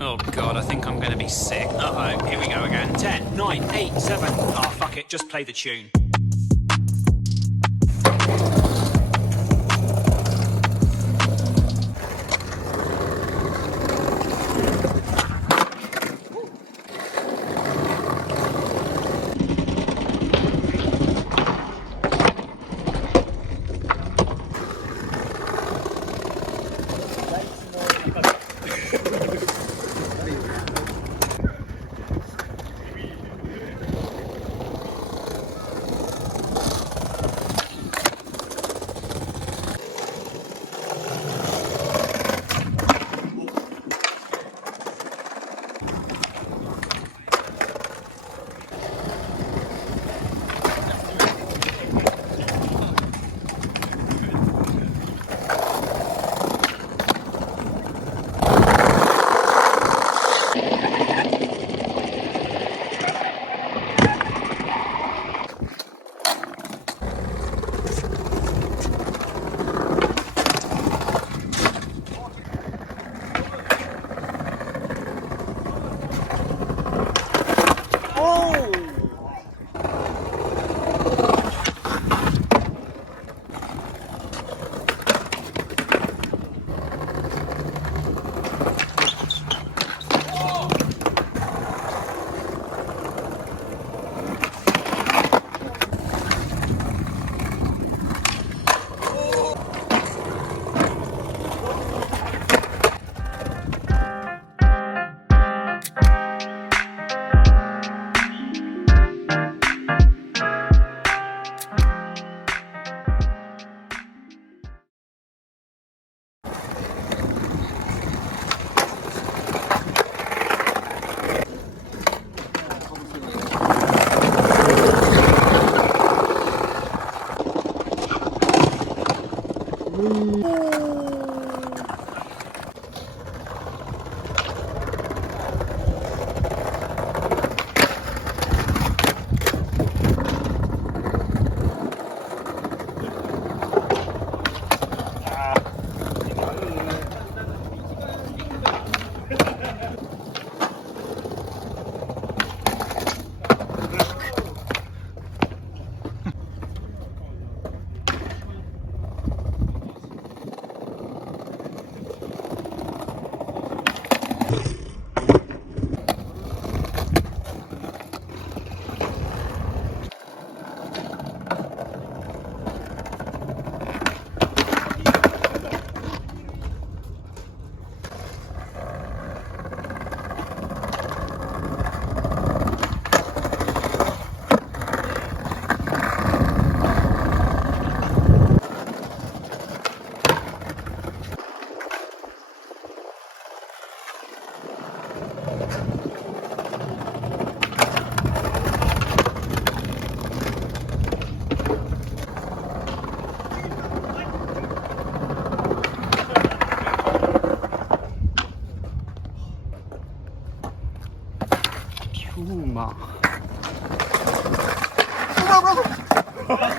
Oh god, I think I'm gonna be sick. Uh-oh, here we go again. 10, 9, 8, 7. Oh, fuck it, just play the tune.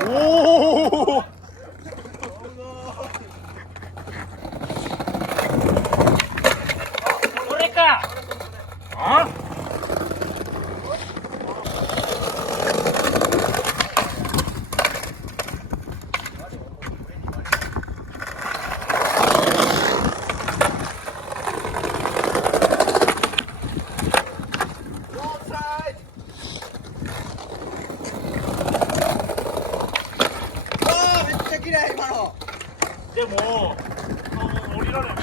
오! 뭐랄까? 어?でも降りられない。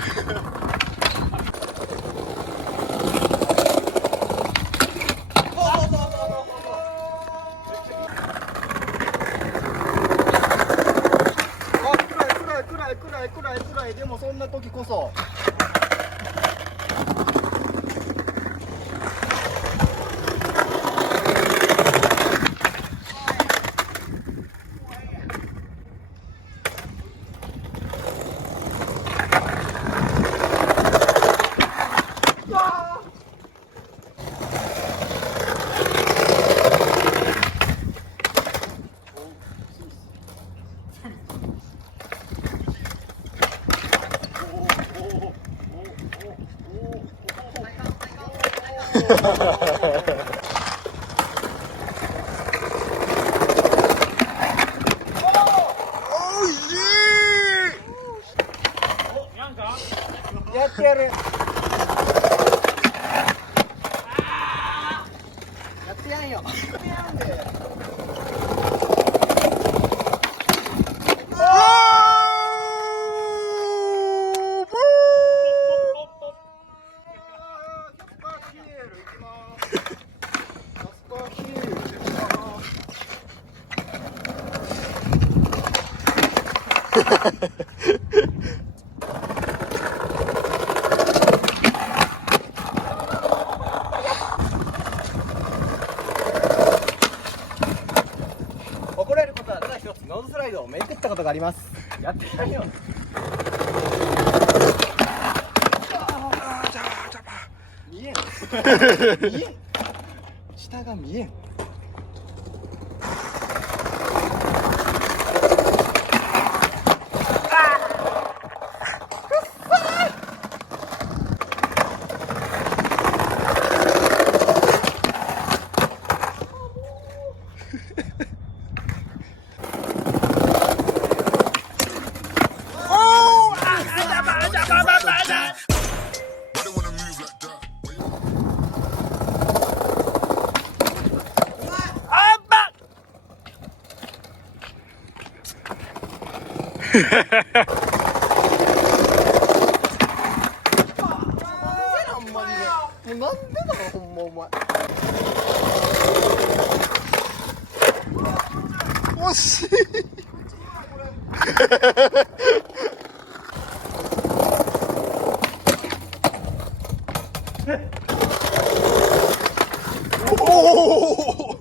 やってやる。やってやんよ。やってやんで。怒られることはただ一つ、ノーズスライドをめくったことがあります。やってやるよ。見えん。見えん。下が見えん。なんでだろほんまお前。惜しい。おお。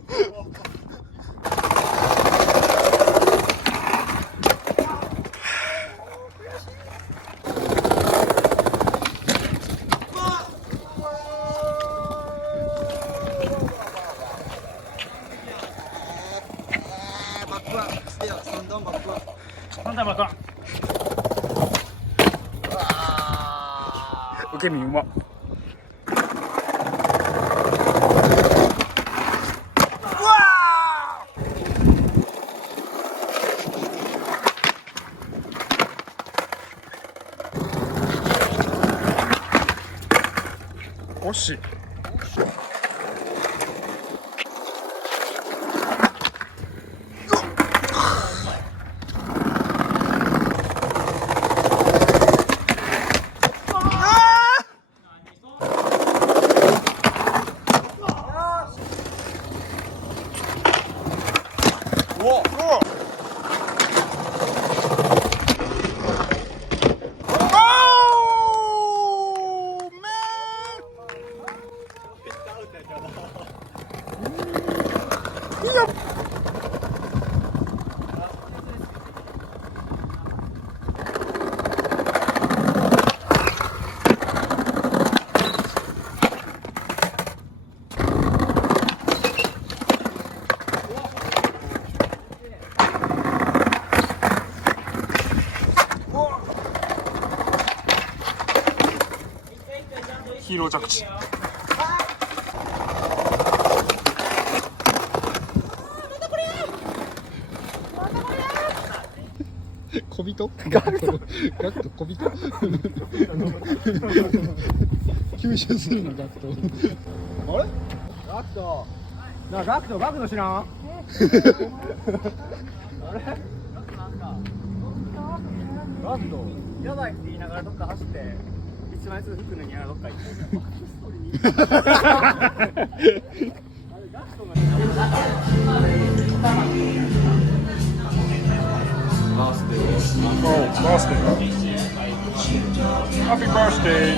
なんだまた受け身うまっ。惜しい。ヒーロー着地。小人？ガクト小人？吸収するのガクト。あれ？ガクト。なあガクト知らん？あれ？ガクト。やばいって言いながらどっか走って。一枚ずつ服脱ぎながらどっか行ってHappy birthday.